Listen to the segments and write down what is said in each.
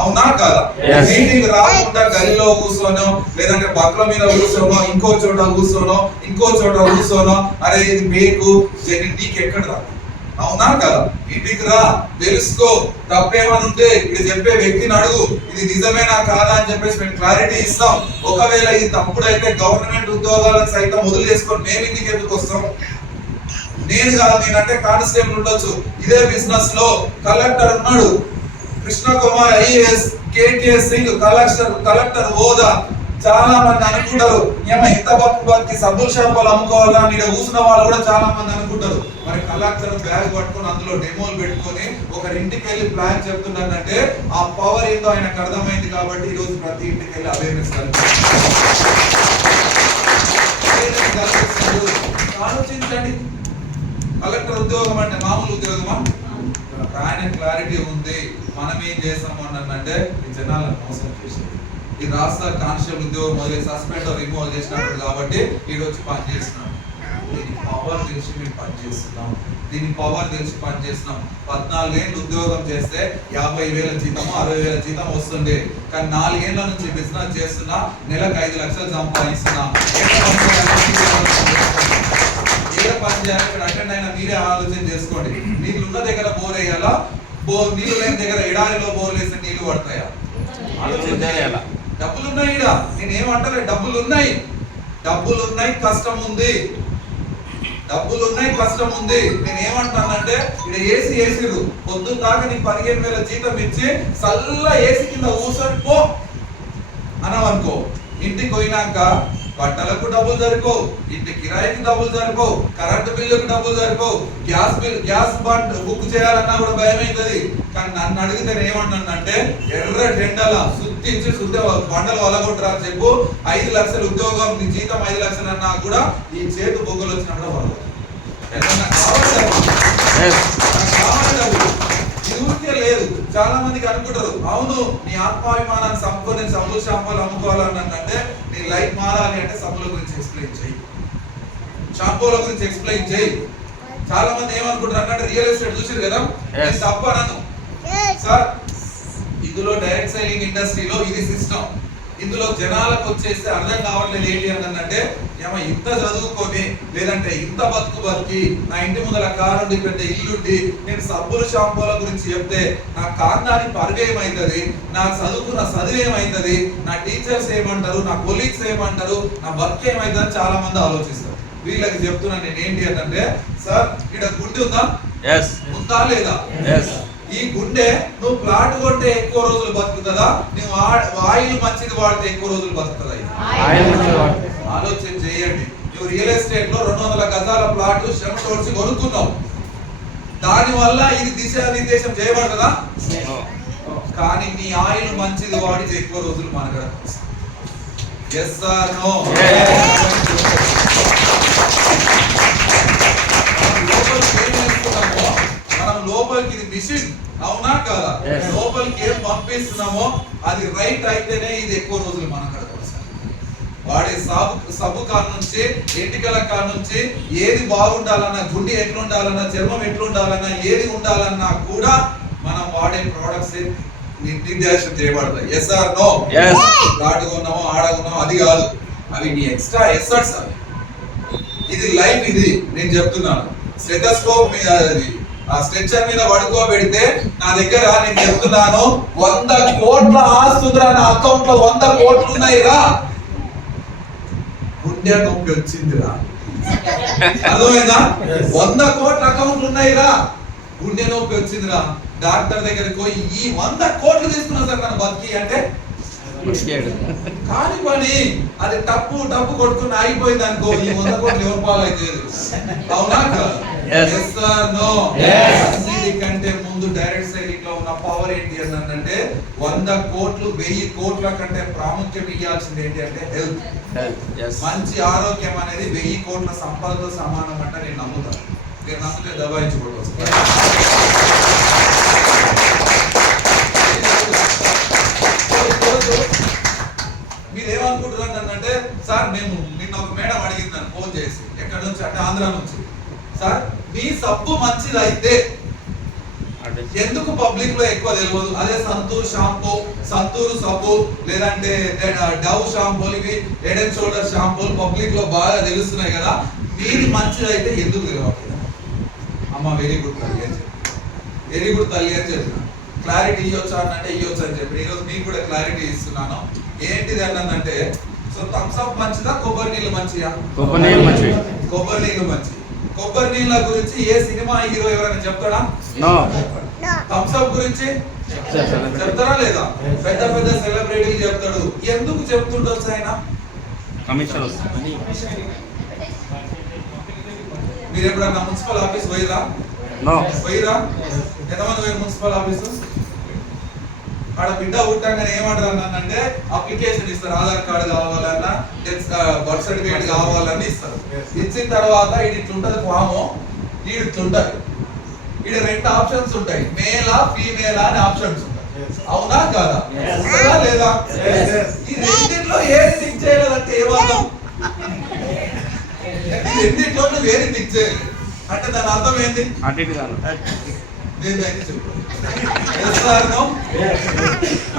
అవునా కాదా? మీటింగ్ రాకుండా గదిలో కూర్చోనో లేదంటే బట్టల మీద కూర్చోనో ఇంకో చోట కూర్చోనో అరే ఇది మీకు నీకు ఎక్కడ రా? అవునా కదా? ఇంటికి రా, తెలుసుకో, తప్పేమని ఉంటే ఇది చెప్పే వ్యక్తిని అడుగు, ఇది నిజమేనా కాదా అని చెప్పేసి మేము క్లారిటీ ఇస్తాం. ఒకవేళ ఇది తప్పుడైతే గవర్నమెంట్ ఉద్యోగాలను సైతం వదిలేసుకొని మేము ఇంటికి ఎందుకు వస్తాం? నేను కాదు, నేనంటే కానిస్టేబుల్ ఉండొచ్చు. ఇదే బిజినెస్ లో కలెక్టర్ ఉన్నాడు, కృష్ణ కుమార్ ఐఏఎస్, కేకే సింగ్ కలెక్టర్ హోదా. చాలా మంది అనుకుంటారు ఇంత బతుకి సబ్బుల షాంపూలు అమ్ముకోవాలా, నీడ కూర్చున్న వాళ్ళు కూడా చాలా మంది అనుకుంటారు. మరి కలెక్టర్ బ్యాగ్ పట్టుకొని అందులో డెమోలు పెట్టుకొని ఒకరింటికి వెళ్ళి ప్లాన్ చెప్తున్నాడంటే ఆ పవర్ ఏందో ఆయనకు అర్థమైంది. కాబట్టి ఈ రోజు ప్రతి ఇంటికి వెళ్ళి అవేర్నెస్ ఆలోచించండి. కలెక్టర్ ఉద్యోగం అంటే మామూలు ఉద్యోగమా? ఆయన క్లారిటీ ఉంది. మనం ఏం చేస్తాము అంటే ఈ జనాలను మోసం చేసేది. ఈ రాష్ట్ర కానిస్టేబుల్ ఉద్యోగం మొదలై సస్పెండ్ రిమూవ్ చేసినప్పుడు కాబట్టి ఈ రోజు పని చేస్తున్నాం. దీని పవర్ తెలిసి మేము పనిచేస్తున్నాం. 14 ఏళ్ళు ఉద్యోగం చేస్తే 50,000 జీతము 60,000 జీతం వస్తుంది. కానీ 4 ఏళ్ల నుంచి బిజినెస్ చేస్తున్నా, నెలకు 5 లక్షలు సంపాదిస్తున్నా. ఏ పని చేయాలి? ఇక్కడ అటెండ్ అయినా మీరే ఆలోచన చేసుకోండి. నీళ్ళు ఉన్న దగ్గర బోర్ వేయాలా? నీళ్ళు లేని దగ్గర ఎడారిలో బోర్ వేస్తే నీళ్లు పడతాయా? ఆలోచన చేయాలా? డబ్బులు ఉన్నాయి, నేను ఏమంటారు, డబ్బులు ఉన్నాయి, కష్టం ఉంది. నేను ఏమంటానంటే ఇక్కడ ఏసీలు పొద్దున్న దాకా నీకు 15,000 జీతం ఇచ్చి చల్ల ఏసీ కింద కూర్చొని పో అనవనుకో, ఇంటికి పోయినాక బట్టలకు డబ్బులు సరిపోవు, ఇంటి కిరాయికి డబ్బులు సరిపోవు, కరెంటు బిల్లుకి డబ్బులు సరిపోవు, గ్యాస్ బుక్ చేయాలన్నా కూడా భయం అవుతుంది. కానీ నన్ను అడిగితే నేను ఏమంటానంటే ఎర్ర టెండల శుద్ధించి బండలు వలగొట్టరా చెప్పు. 5 లక్షల ఉద్యోగం, నీ జీతం 5 లక్షలు అన్నా కూడా ఈ చేతు బొగ్గలు వచ్చినప్పుడు వలగొట్టు. ఊరికే లేదు. చాలా మందికి అనుకుంటారు, అవును నీ ఆత్మాభిమానాన్ని సంపుకొని నేను సబ్బులు షాంపూలు అమ్ముకోవాలన్నంటే నీ లైఫ్ మారాలి అంటే సబ్బుల గురించి ఎక్స్ప్లెయిన్ చేయి, షాంపూల గురించి ఎక్స్ప్లెయిన్ చేయి. చాలా మంది ఏమనుకుంటారు అంటే రియల్ ఎస్టేట్ చూసారు కదా, నేను తప్పు అనను సార్. ఇందులో డైరెక్ట్ సెల్లింగ్ ఇండస్ట్రీలో ఇది సిస్టమ్. ఇందులో జనాలకు వచ్చేస్తే అర్థం కావట్లేదు ఏంటి అంటే ఏమో ఇంత చదువుకొని లేదంటే ఇంత బతికి నా ఇంటి ముందర కారు ఉండి పెద్ద ఇల్లుండి నేను సబ్బుల షాంపూల గురించి చెప్తే నా కాంతానికి పరుగేమవుతుంది, నా చదువుకున్న చదువు ఏమవుతుంది, నా టీచర్స్ ఏమంటారు, నా కొలీగ్స్ ఏమంటారు, నా బతుకు ఏమవుతుంది అని చాలా మంది ఆలోచిస్తారు. వీళ్ళకి చెప్తున్నా నేను ఏంటి అంటే సార్ ఇక్కడ గుండె ఉందా లేదా? ఈ గుండె నువ్వు ప్లాట్ కొంటే ఎక్కువ రోజులు బతుకుతుందా, నువ్వు ఆయిల్ మంచిది వాడితే ఎక్కువ రోజులు బతుకుతుందా? ఆలోచన చేయండి. నువ్వు రియల్ ఎస్టేట్ లో 200 గజాల ప్లాట్ శ్రమ తోడ్చి కొనుక్కున్నావు, దాని వల్ల ఇది దిశానిర్దేశం చేయబడదా? కానీ నీ ఆయిల్ మంచిది వాడితే ఎక్కువ రోజులు మనగడ. yes or no? మనం లోపలికి ఇది మిషన్, అవునా కదా? లోపలికి ఏం పంపిస్తున్నామో అది రైట్ అయితేనే ఇది ఎక్కువ రోజులు మన కడ వాడే సబ్బు కాడ నుంచి ఎంటికల కాడ నుంచి ఏది బాగుండాలన్నా, గుండె ఎట్లుండాలన్నా, చర్మం ఎట్లుండాలన్నా, ఏది ఉండాలన్నా కూడా మనం వాడే ప్రొడక్ట్స్ నిర్దేశం చేయబడతాయి. yes or no? దాటుకున్నామో ఆడకున్నామో అది కాదు, అవి నీ ఎక్స్ట్రా ఎసర్ట్స్. అవి ఇది లైఫ్. ఇది నేను చెప్తున్నాను. స్టెథోస్కోప్ మీద ఆ స్ట్రెచర్ మీద పడుకోబెడితే నా దగ్గర నేను చెప్తున్నాను 100 కోట్ల ఆస్తుందిరా, నా అకౌంట్ లో 100 కోట్లు ఉన్నాయి రా. గుండె నొప్పి వచ్చిందిరా, అర్థమైందా? 100 కోట్ల అకౌంట్లు ఉన్నాయిరా, గుండె నొప్పి వచ్చిందిరా. డాక్టర్ దగ్గరికి పోయి ఈ 100 కోట్లు తీసుకున్నా సార్ నన్ను బతికి అంటే కాని పని. అది డబ్బు కొట్టుకుని ఆగిపోయింది అనుకో, ఈ 100 కోట్లు ఎవరు పాలైతే. అవునా? కంటే ముందు డైరెక్ట్ సెల్లింగ్ లో ఉన్న పవర్ ఏంటి అంటే 100 కోట్లు 1000 కోట్ల కంటే ప్రాముఖ్యం ఇవ్వాల్సింది ఏంటి అంటే హెల్త్. మంచి ఆరోగ్యం అనేది 1000 కోట్ల సంపదతో సమానం అంటే నేను నమ్ముతాను. నేను నమ్మితే దబాయించుకోవడం మీరేమనుకుంటున్నారు అంటే సార్ మేము నిన్న ఒక మేడం అడిగింది ఫోన్ చేసి, ఎక్కడి నుంచి అంటే ఆంధ్ర నుంచి, సార్ మీ సబ్బు మంచిది అయితే ఎందుకు పబ్లిక్ లో ఎక్కువ తెలియదు. అదే సంతూర్ షాంపూ, సంతూర్ సబ్బు, లేదంటే డవ్ షాంపూలు, ఇవి హెడ్ అండ్ షోల్డర్ షాంపూలు పబ్లిక్ లో బాగా తెలుస్తున్నాయి కదా. మీది మంచిదైతే ఎందుకు తెలియట్లేదు? అమ్మ వెరీ గుడ్ తల్లి అని చెప్పి, వెరీ గుడ్ తల్లి అని చెప్పిన. క్లారిటీ ఇవ్వచ్చా అంటే ఇవ్వచ్చు అని చెప్పి ఈరోజు మీకు కూడా క్లారిటీ ఇస్తున్నాను. ఏంటిది అన్నదంటే, సో థమ్స్ అప్ మంచిదా, కొబ్బరి నీళ్ళు మంచిదా? కొబ్బరి నీళ్ళు మంచివి. కొబ్బరి నీళ్ళు మంచి. కొబ్బరి నీళ్ళ గురించి ఏ సినిమా హీరో ఎవరైనా చెప్తాడా? థమ్స్ అప్ గురించి చెప్తారా లేదా? పెద్ద పెద్ద సెలబ్రిటీలు చెప్తాడు. ఎందుకు చెప్తుండొచ్చు ఆయన? కమిషన్. మీరు ఎప్పుడన్నా మున్సిపల్ ఆఫీస్ పోయిరా? పోయిరా? ఎంతమంది పోయి మున్సిపల్ ఆఫీసు? ఆడ బిడ్డ పుట్టంగానే ఏమంటారు అంటే అప్లికేషన్ ఇస్తారు. ఆధార్ కార్డు కావాలన్నా, బర్త్ సర్టిఫికేట్ కావాలని ఇస్తారు. ఇచ్చిన తర్వాత ఇది ఇట్లుంటది ఫాము, ఇది ఇట్లుంటది. ఇక్కడ 2 ఆప్షన్స్ ఉంటాయి, మేలా ఫీమేలా అని ఆప్షన్స్ ఉంటాయి. అవునా కాదా? లేదా? ఈ రెండింటిలో ఏది టిక్ చేయలేదంటే ఏమర్థం? రెండింటిలో నువ్వు ఏది టిక్ చేయలేదు అంటే దాని అర్థం ఏంటి?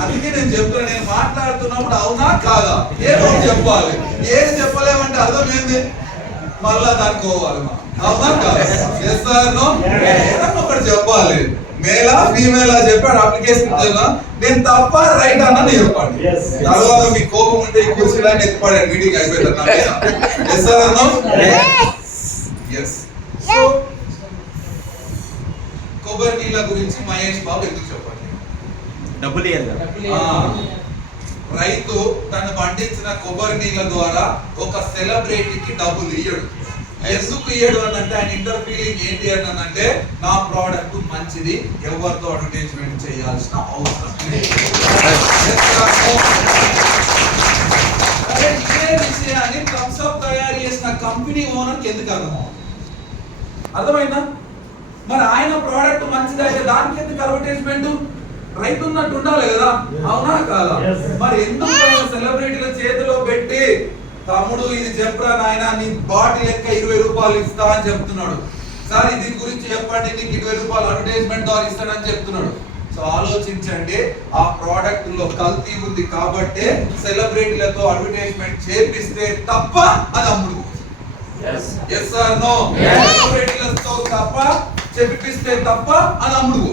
అందుకే నేను చెప్తున్నా, నేను మాట్లాడుతున్నప్పుడు అవునా కాదా ఏదో చెప్పాలి. ఏది చెప్పలేమంటే అర్థం ఏంది? మళ్ళా దానికి పోవాలి. అవునా కాదా? చేస్తాను ఏదన్నా ఒకటి చెప్పాలి. మేలా ఫీమేలా చెప్పాడు అప్లికేషన్. నేను తప్ప రైట్ అన్న చెప్పండి. తర్వాత మీ కోపం ఉంటే ఈ కుర్చీలో ఎత్తిపడాడు, మీటింగ్ అయిపోయింది. సో కొబ్బరి నీళ్ళ గురించి మహేష్ బాబు ఎందుకు చెప్పండి? డబ్బులు రైతు తను పండించిన కొబ్బరి నీళ్ళ ద్వారా ఒక సెలబ్రిటీకి డబ్బులు ఇయ్యడు. ఎందుకు ఇయ్యడు అని అంటే ఆయన ఇంటర్ ఫీలింగ్ ఏంటి అని అంటే, నా ప్రోడక్ట్ మంచిది, ఎవరితో అడ్వర్టైజ్మెంట్ చేయాల్సిన అవసరం లేదు. ఇదే విషయాన్ని థమ్స్ అప్ తయారు చేసిన కంపెనీ ఓనర్కి ఎందుకు అర్థమైందా? మరి ఆయన ప్రోడక్ట్ మంచిది అయితే దానికి ఎందుకు అడ్వర్టైజ్మెంట్? రైతు ఉన్నట్టు ఉండాలి కదా, అవునా కాదా? మరి ఎందుకు సెలబ్రిటీల చేతిలో పెట్టి తమ్ముడు ఇది చెప్పరా నాయన, నీ బాటిల్ లెక్క 20 రూపాయలు ఇస్తా అని చెప్తున్నాడు. సార్ దీని గురించి చెప్పండి, నీకు 20 రూపాయలు అడ్వర్టైజ్మెంట్ ద్వారా ఇస్తాడని చెప్తున్నాడు. సో ఆలోచించండి, ఆ ప్రోడక్ట్ లో కల్తీ ఉంది కాబట్టి సెలబ్రిటీలతో అడ్వర్టైజ్మెంట్ చేపిస్తే తప్ప అది అమ్ముడు. Yes or no? సెలబ్రిటీలతో తప్ప చెప్పిస్తే తప్ప అది అమ్ముడు.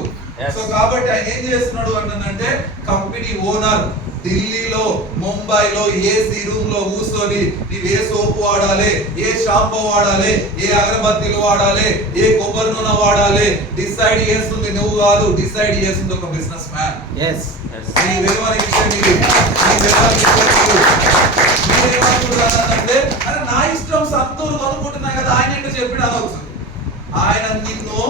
సో కాబట్టి ఆయన ఏం చేస్తున్నాడు అంటే, కంపెనీ ఓనర్ ఢిల్లీలో, ముంబైలో ఏసీ రూమ్ లో కూర్చొని నీవు ఏ సోపు వాడాలి, ఏ షాంపూ వాడాలి, ఏ అగరబత్తీలు వాడాలి, ఏ కొబ్బరి నూనె వాడాలి డిసైడ్ చేస్తుంది నువ్వు కాదు, డిసైడ్ చేస్తుంది ఒక బిజినెస్ మ్యాన్. అరే నా ఇష్టం సంతూరు కొనుక్కుంటున్నా కదా ఆయన ఏంటో చెప్పిన అనవచ్చు. ఆయన నిన్ను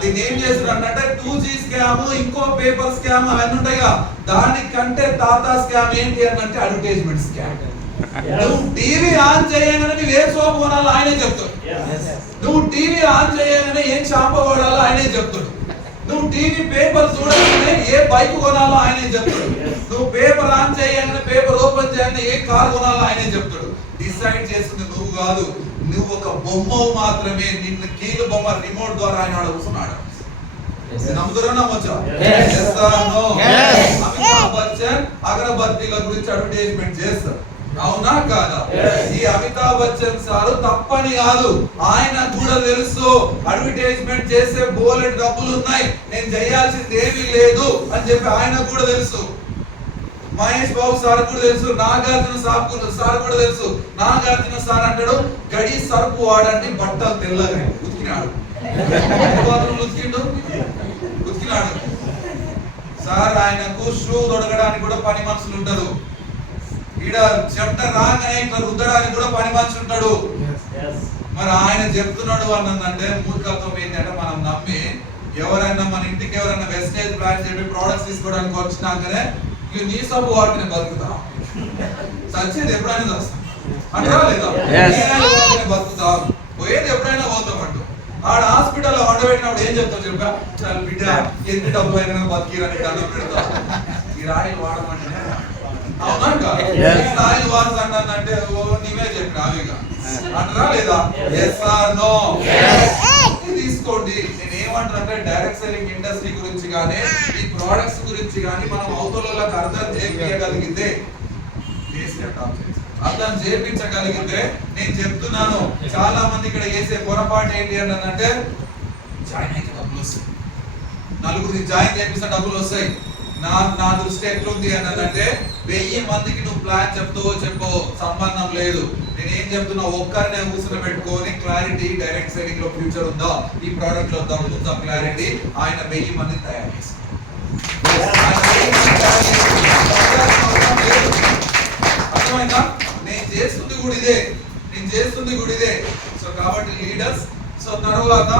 దీన్ని ఏం చేస్తున్నాడు అంటే 2G స్కామ్, ఇంకో పేపర్ స్కామ్ అవన్నీ ఉంటాయిగా, దానికంటే తాతా స్కామ్ ఏంటి అంటే అడ్వర్టైజ్మెంట్ స్కామ్. నువ్వు టీవీ ఆన్ చేయగానే నువ్వు ఏ సోప్ కొనాలో ఆయనే చెప్తాడు. నువ్వు టీవీ ఆన్ చేయగానే ఏం షాంపూ వాడాలో ఆయనే చెప్తాడు. నువ్వు టీవీ పేపర్ చూడగానే ఏ బైక్ కొనాలో ఆయనే చెప్తాడు. నువ్వు పేపర్ ఆన్ చేయగానే, పేపర్ ఓపెన్ చేయగానే ఏ కార్ కొనాలో ఆయనే చెప్తాడు. డిసైడ్ చేస్తుంది నువ్వు కాదు, నువ్వు ఒక బొమ్మ మాత్రమే. నిన్ను కీలు బొమ్మ రిమోట్ ద్వారా ఆయన అడుగుతున్నాడు. నమ్ముతారా నమ్మొచ్చా? అమితాబ్ బచ్చన్ అగరబత్తీల గురించి అడ్వర్టైజ్మెంట్ చేస్తారు, అవునా కాదా? ఈ అమితాబ్ బచ్చన్ సార్ తప్పని కాదు, ఆయన కూడా తెలుసు అడ్వర్టైజ్మెంట్ చేసే బోలెడ్ డబ్బులు ఉన్నాయి, నేను చేయాల్సింది ఏమీ లేదు అని చెప్పి ఆయన కూడా తెలుసు. మహేష్ బాబు సార్ కూడా తెలుసు, నాగార్జున సార్ కూడా తెలుసు. నాగార్జున సార్ అంటాడు, గడి సరుపు వాడండి బట్టలు తెల్లగా. ఉతికినాడు, ఉతికినాడు సార్. ఆయనకు షూ తొడగడానికి కూడా పని మనుషులు ఉంటారు. ఈడ చెమట రాగానే ఇట్లా రుద్దడానికి కూడా పని మనిషి ఉంటాడు. మరి ఆయన చెప్తున్నాడు అన్నదంటే మూర్ఖత్వం ఏంటంటే, మనం నమ్మి ఎవరైనా మన ఇంటికి ఎవరైనా వెస్టేజ్ ప్లాన్ చెప్పి ప్రోడక్ట్స్ తీసుకోవడానికి వచ్చినాకనే ఇక నీ సబ్బు వాటిని బతుకుతాం, చచ్చేది ఎప్పుడైనా వస్తాం అంటారా లేదా? బతుకుతాం, పోయేది ఎప్పుడైనా పోతాం అంటూ. ఆడ హాస్పిటల్లో వండబెట్టినప్పుడు ఏం చెప్తావు చెప్పా? బిడ్డ ఎన్ని డబ్బు అయినా బతికిరని దండం పెడతాం. ఈ రాయిలు వాడమంటే అవునా? రాయిలు వాడుతానంటే నీవే చెప్పిన అవిగా అంటారా లేదా? Yes or no? తీసుకో చూసుకోండి. నేను ఏమంటానంటే డైరెక్ట్ సెల్లింగ్ ఇండస్ట్రీ గురించి కానీ ఈ ప్రోడక్ట్స్ గురించి కానీ మనం అవతలకు అర్థం చేయగలిగితే అర్థం చేయించగలిగితే నేను చెప్తున్నాను, చాలా మంది ఇక్కడ చేసే పొరపాటు ఏంటి అంటే జాయిన్ అయితే డబ్బులు వస్తాయి, నలుగురిని జాయిన్ చేపిస్తే డబ్బులు వస్తాయి. నా దృష్టి ఎట్లుంది అని అంటే 1000 మందికి నువ్వు ప్లాన్ చెప్పో సంబంధం లేదు. నేనేం చెప్తున్నా, ఒక్కరినే కూర్చుని పెట్టుకొని క్లారిటీ డైరెక్ట్ సెల్లింగ్ లో ఫ్యూచర్ ఉందా, ఈ ప్రోడక్ట్ లో ఉందా క్లారిటీ, ఆయన 1000 మందిని తయారు చేస్తారు. అర్థమైందా? నేను చేస్తుంది కూడా ఇదే. సో కాబట్టి లీడర్స్. సో తర్వాత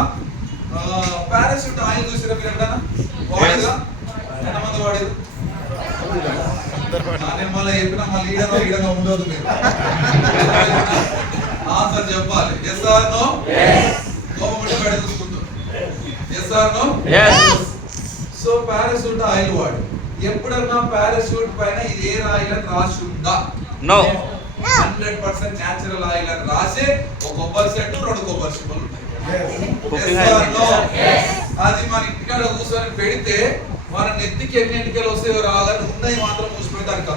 పారాషూట్ ఆయిల్ చూసారా మీరు ఎప్పుడైనా? వాడేదా? ఎంతమంది వాడేది? నేను మళ్ళీ చెప్పిన మా లీడర్ ఉండదు. మీరు ఆన్సర్ చెప్పాలి. Yes or no? గవర్నమెంట్ బయట చూసుకుంటాం. Yes or no? So parachute oil వాడు. ఎప్పుడన్నా పారాషూట్ పైన ఇది ఏ ఆయిల్ అని రాసి ఉందా? నో. 100% న్యాచురల్ ఆయిల్ అని రాసి ఒక కొబ్బరి చెట్టు 2 కొబ్బరి చిప్పలు ఉంటాయి. అది మన ఇంటికాడ కూర్చొని పెడితే మన నెత్తికి ఎన్ని ఎంటికలు వస్తాయో రాదని ఉన్నాయి మాత్రం మూసిపోయి దానికి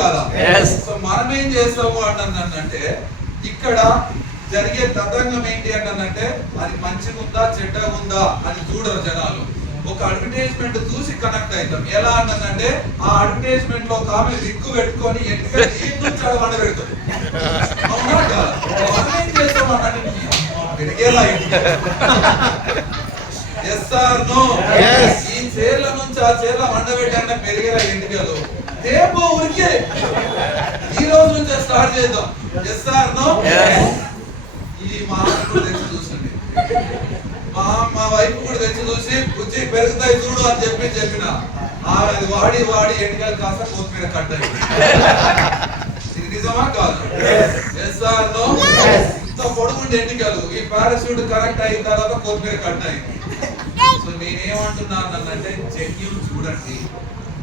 కాదా? సో మనం ఏం చేస్తాము అంటే ఇక్కడ జరిగే తతంగం ఏంటి అంటే అది మంచిగా ఉందా చెడ్డగా ఉందా అని చూడరు జనాలు. ఒక అడ్వర్టైజ్మెంట్ చూసి కనెక్ట్ అవుతాం. ఎలా అంటే ఆ అడ్వర్టైజ్మెంట్ లో ఒక ఆమె రిక్కు పెట్టుకొని ఎంటికలు వండ పెడుతుంది. అవునా కాదా? మనం ఏం చేస్తాం అంటే పెరిగేలా ఎస్ ఆర్ నో? ఈ చీరల నుంచి ఆ చీరల వండబెట్టాక పెరిగేలా ఎంటికలు రేపు ఊరికే ఈ రోజు నుంచే స్టార్ట్ చేద్దాం. Yes or no? ఈ మా తెచ్చి చూసండి, మా వైపు కూడా తెచ్చి చూసి బుజ్జి పెరుగుతాయి చూడు అని చెప్పిన అది వాడి ఎంటికలు కాస్త కొత్తిమీర కట్ అయింది. ఇది నిజమా కాదు? Yes or no? ఇంత పొడుగుండి ఎంటికలు ఈ పారాషూట్ కరెక్ట్ అయిన తర్వాత కొత్తిమీర కట్ అయింది. సో నేనేమంటున్నాను అంటే జెన్యూన్ చూడండి,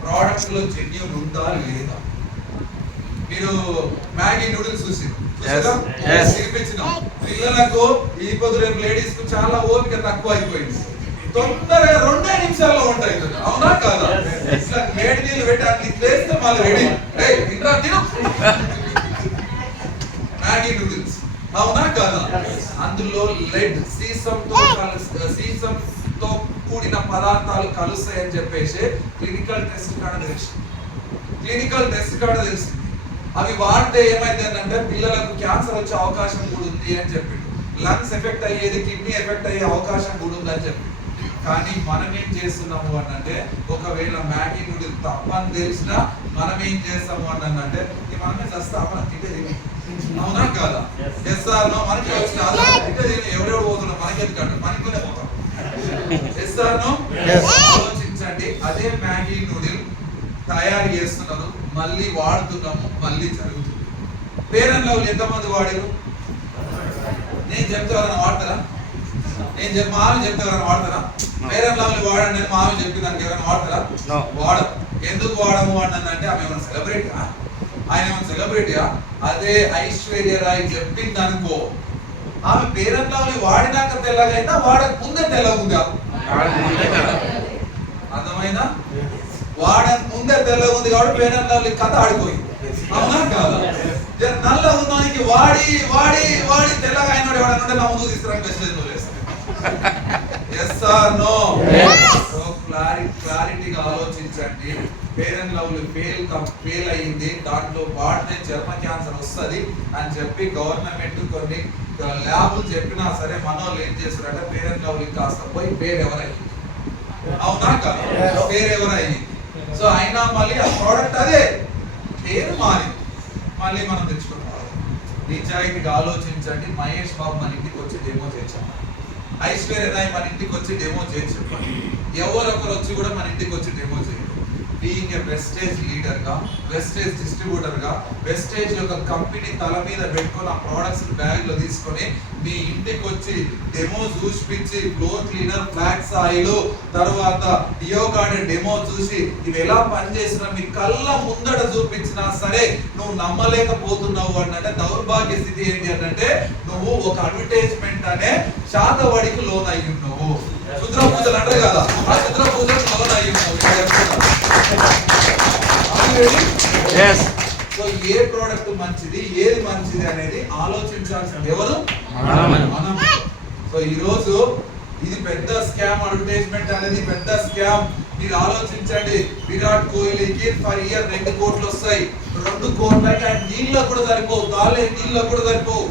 ప్రోడక్ట్ లో జెన్యూన్ ఉందా లేదా. మీరు మ్యాగీ నూడిల్స్ చూసారా? పిల్లలకు ఈ పొద్దు రేపు లేడీస్ కు చాలా ఓపిక తక్కువ అయిపోయింది. తొందరగా 2 నిమిషాల్లో వంట అవుతుంది. అవునా కాదా? ఇట్లా వేడి నీళ్ళు పెట్టి అట్లా వేస్తే మళ్ళీ రెడీ. ఇంకా తిను మ్యాగీ నూడిల్స్. అవునా కాదా? అందులో లెడ్ సీసంతో కూడిన పదార్థాలు కలుస్తాయని చెప్పేసి క్లినికల్ టెస్ట్ కాడ తెలిసింది. అవి వాడితే ఏమైంది అంటే పిల్లలకు క్యాన్సర్ వచ్చే అవకాశం కూడా ఉంది అని చెప్పిండు. లంగ్స్ ఎఫెక్ట్ అయ్యేది, కిడ్నీ ఎఫెక్ట్ అయ్యే అవకాశం కూడా ఉంది అని చెప్పిండు. కానీ మనం ఏం చేస్తున్నాము అంటే ఒకవేళ మ్యాగీ నూడిల్స్ తప్పని తెలిసినా మనం ఏం చేస్తాము అంటే మనమే చేస్తాము తింటే తిని. అవునా కాదా? Yes or no? మనకి వచ్చిన తింటే తిని ఎవరెవరు పోతున్నాం మనకి ఎందుకంటే మనతోనే పోతాం. Yes or no? ఆలోచించండి. అదే మ్యాగీ నూడిల్ తయారు చేస్తున్నారు, మళ్ళీ వాడుతున్నాము, మళ్ళీ జరుగుతుంది. ఫెయిర్ అండ్ లవ్లీ ఎంతమంది వాడారు? నేను చెప్తే ఎవరైనా వాడతారా? మావి చెప్తే ఎవరైనా వాడతారా? ఫెయిర్ అండ్ లవ్లీ వాడండి అని మావి చెప్పి దానికి ఎవరైనా వాడతారా? వాడరు. ఎందుకు వాడము అంటే ఆమె ఏమైనా సెలబ్రిటీయా? ఆయన ఏమైనా సెలబ్రిటీయా? అదే ఐశ్వర్య రాయ్ చెప్పింది అనుకో, ఆమె ఫెయిర్ అండ్ లవ్లీ వాడినాక తెల్లగైనా వాడక ముందే తెల్లగుందా? అర్థమైందా? వాడక ముందే తెల్లగా ఉంది కాబట్టి ఫెయిర్ అండ్ లవ్లీ కథ ఆడిపోయింది. అవునా కాదా? నల్ల ఉన్నానికి వాడి తెల్లగా అయినాడు ఎవడనుంటే నా ముందు తీసుకురాని message yes or no? So క్లారిటీగా ఆలోచించండి. ఫెయిర్ అండ్ లవ్లీ ఫెయిల్ అయ్యింది, దాంట్లో వాడితే చర్మ క్యాన్సర్ వస్తుంది అని చెప్పి గవర్నమెంట్ కొన్ని ల్యాబులు చెప్పినా సరే మనోళ్ళు ఏం చేస్తారంటే ఫెయిర్ అండ్ లవ్లీ కాస్త పోయి పేరు ఎవరయ్యింది. అవునా కాదా? పేరు ఎవరయ్యింది. సో అయినా మళ్ళీ ఆ ప్రోడక్ట్ అదే పేరు మారింది, మళ్ళీ మనం తెచ్చుకుంటాం. నిజాయితీగా ఆలోచించండి. మహేష్ బాబు మన ఇంటికి వచ్చి డెమో చేయించాము, ఐశ్వర్య రాయ్ మన ఇంటికి వచ్చి డెమో చేసి చెప్పండి, ఎవరొకరు వచ్చి కూడా మన ఇంటికి వచ్చి డెమో చేయండి. బీయింగ్ ఏ వెస్టేజ్ లీడర్ గా, వెస్టేజ్ డిస్ట్రిబ్యూటర్ గా, వెస్టేజ్ యొక్క కంపెనీ తల మీద పెట్టుకొని ఆ ప్రొడక్ట్స్ బ్యాగ్ లో తీసుకొని మీ ఇంటికి వచ్చి డెమో చూపించి ఫ్లోర్ క్లీనర్, ఫ్లాక్స్ ఆయిల్, తర్వాత డియోగార్డ్ డెమో చూసి ఇవి ఎలా పనిచేసినా మీ కళ్ళ ముందట చూపించినా సరే నువ్వు నమ్మలేకపోతున్నావు అంటే దౌర్భాగ్య స్థితి ఏంటి అంటే నువ్వు ఒక అడ్వర్టైజ్మెంట్ అనే శాతవాడికి లోన్ అయ్యి ఉన్నావు. క్షుద్ర పూజలు అంటారు కదా, ఆ క్షుద్ర పూజలకు లోన్ అయ్యి ఉన్నావు. Yes. సో ఏ ప్రోడక్ట్ మంచిది, ఏది మంచిది అనేది ఆలోచించాల్సింది ఎవరు? మనం. సో ఈ రోజు ఇది పెద్ద స్కామ్, అడ్వర్టైజ్మెంట్ అనేది పెద్ద స్కామ్. మీరు ఆలోచించండి, విరాట్ కోహ్లీకి పర్ ఇయర్ 2 కోట్లు వస్తాయి. 2 కోట్లకి ఆయన నీళ్ళకు కూడా సరిపోవు, తాగే నీళ్ళకు కూడా సరిపోవు.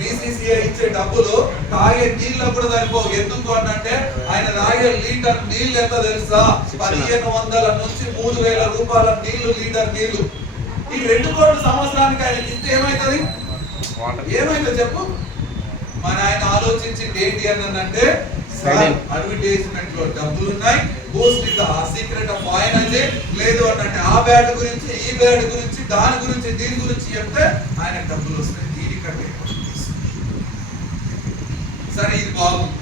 BCCI ఇచ్చే డబ్బులు తాగే నీళ్ళకు కూడా సరిపోవు. ఎందుకు అంటే ఆయన తాగే లీటర్ నీళ్ళు ఎంత తెలుసా? 1500 నుంచి 3000 రూపాయల నీళ్లు, లీటర్ నీళ్లు. ఈ 2 కోట్ల సంవత్సరానికి ఆయన ఇస్తే ఏమైతుంది? ఏమైందో చెప్పు. మన ఆయన ఆలోచించింది ఏంటి అంటే అడ్వర్టైజ్మెంట్ లో డబ్బులు ఉన్నాయి, Boost is the secret of finance. లేదు అంటే ఆ బ్యాడ్ గురించి, ఈ బ్యాడ్ గురించి, దాని గురించి, దీని గురించి చెప్తే ఆయన డబ్బులు వస్తాయి. దీనికంటే సరే ఇది బాగుంది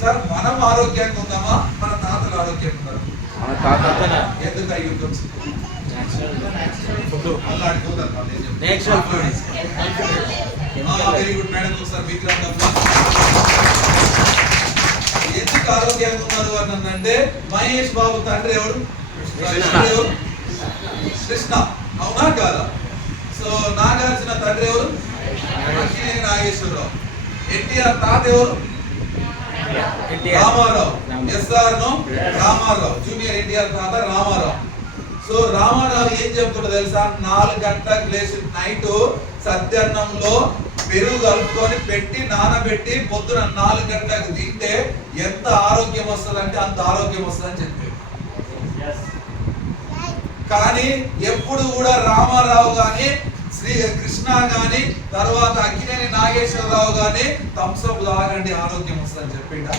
సార్, మనం ఆరోగ్యంగా ఉందామా, మన తాతలు ఆరోగ్యంగా ఉన్నారు? ఎందుకు అయ్యుంది? వెరీ గుడ్ మేడం, ఒకసారి విక్రమ్ ఎందుకు ఆరోగ్యంగా ఉన్నారు అని అంటే మహేష్ బాబు తండ్రి ఎవరు? కృష్ణ. అవునా కాదా? సో నాగార్జున తండ్రి ఎవరు? అక్కినేని నాగేశ్వరరావు. ఎన్టీఆర్ తాత ఎవరు? Rama Rao. Yes or no Rama Rao. Junior NTR తాత రామారావు. సో రామారావు ఏం చెప్తుండో తెలుసా? 4 గంటలకు లేచి నైట్ సద్యన్నంలో పెరుగు కలుపుకొని పెట్టి నానబెట్టి పొద్దున 4 గంటలకు తింటే ఎంత ఆరోగ్యం వస్తుందంటే అంత ఆరోగ్యం వస్తుందని చెప్పారు. కానీ ఎప్పుడు కూడా రామారావు గాని, శ్రీ కృష్ణ గాని, తర్వాత అక్కినేని నాగేశ్వరరావు గాని థమ్స్అప్ తాగండి ఆరోగ్యం వస్తుందని చెప్పిండా?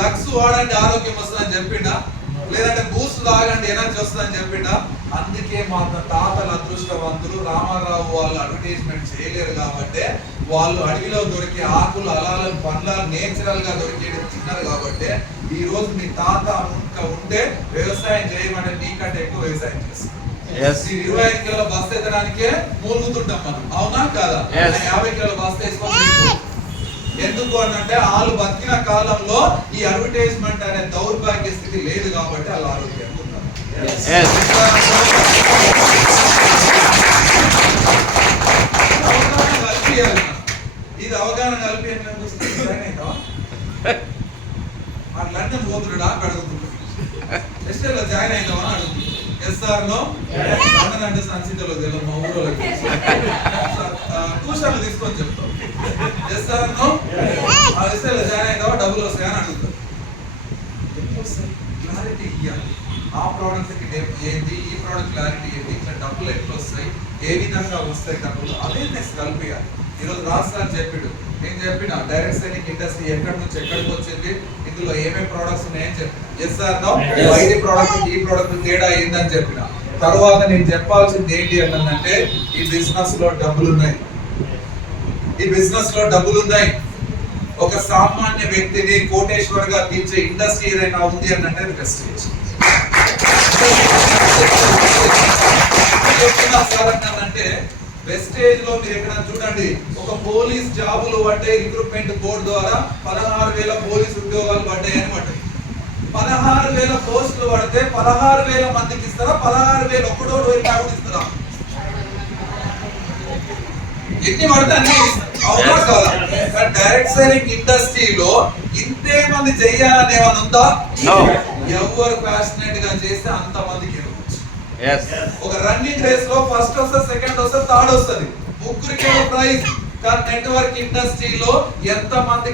లక్స్ వాడండి ఆరోగ్యం వస్తుందని చెప్పిండా? లేదంటే బూస్ట్ తాగండి ఎనర్జీ వస్తుందని చెప్పిండా? అందుకే మా తాతల అదృష్టవంతులు. రామారావు వాళ్ళు అడ్వర్టైజ్మెంట్ చేయలేరు కాబట్టి వాళ్ళు అడవిలో దొరికే ఆకులు, అలాలను, పండ్లను నేచురల్ గా దొరికేది తిన్నారు కాబట్టి ఈ రోజు మీ తాత ఉంటే వ్యవసాయం చేయమంటే నీకంటే ఎక్కువ వ్యవసాయం చేస్తారు. 25 కిలోల బస్తా ఎత్తడానికే మూలుగుతుంటాం మనం, అవునా కాదా? 50 కిలోల బస్తా వేసుకొని ఎందుకు అంటే వాళ్ళు బతికిన కాలంలో ఈ అడ్వర్టైజ్మెంట్ అనే దౌర్భాగ్య స్థితి లేదు కాబట్టి వాళ్ళు ఆరోగ్యంగా ఉన్నారు. ఇది అవగాహన కలిపి లండన్ పోతుడా అడుగుతుంది, ఎస్టేలో జాయిన్ అయినావా అని అడుగుతుంది. ఎస్ఆర్ నో లండన్ అంటే సంచితలో తెలియదు, మా ఊళ్ళోకి ట్యూషన్లు తీసుకొని చెప్తాం. ఎస్ఆర్ నో ఎస్టేలో జాయిన్ అయినావా, డబ్బులు వస్తాయని అడుగుతారు. క్లారిటీ ఇవ్వాలి. ఆ ప్రోడక్ట్ ఏంటి, ఈ ప్రోడక్ట్ క్లారిటీ ఏంటి, ఇట్లా డబ్బులు ఎట్లా వస్తాయి, ఏ విధంగా వస్తాయి డబ్బులు, అవేర్నెస్ కలిపియాలి. ఈరోజు రాష్ట్రాలు చెప్పాడు, నేను చెప్పిన డైరెక్ట్ సెల్లింగ్ ఇండస్ట్రీ ఎక్కడి నుంచి ఎక్కడికి వచ్చింది, ఇందులో ఏమేమి ప్రోడక్ట్స్ ఉన్నాయని చెప్పిన. ఎస్ఆర్ నో ఐడి ప్రోడక్ట్ ఈ ప్రోడక్ట్ తేడా ఏందని చెప్పిన. తర్వాత నేను చెప్పాల్సింది ఏంటి అంటే ఈ బిజినెస్ లో డబ్బులు ఉన్నాయి, ఈ బిజినెస్ లో డబ్బులు ఉన్నాయి. ఒక సామాన్య వ్యక్తిని కోటేశ్వర్ గా తీర్చే ఇండస్ట్రీ ఏదైనా ఉంది అంటే అది వెస్టేజ్. అంటే వెస్టేజ్ లో మీరు ఎక్కడ చూడండి, ఒక పోలీస్ జాబులు పడ్డాయి రిక్రూట్మెంట్ బోర్డు ద్వారా 16,000 పోలీస్ ఉద్యోగాలు పడ్డాయని పడ్డాయి. 16,000 పోస్టులు పడితే 16,000 మందికి ఇస్తారా? 16,000 ఒక్కడో ఇస్తారా? ఎన్ని పడితే అన్ని అవునా కాదా? డైరెక్ట్ సెల్లింగ్ ఇండస్ట్రీలో ఇంతే మంది చెయ్యాలని ఏమైనా ఉందా? ఎవరు ప్యాషనేట్ గా చేస్తే అంత మందికి ఒక రన్నింగ్ రేస్ లో ఫస్ట్ వస్తుంది, సెకండ్ వస్తుంది, థర్డ్ వస్తుంది, ముగ్గురికి ప్రైజ్. నెట్వర్క్ ఇండస్ట్రీలో ఎంత మంది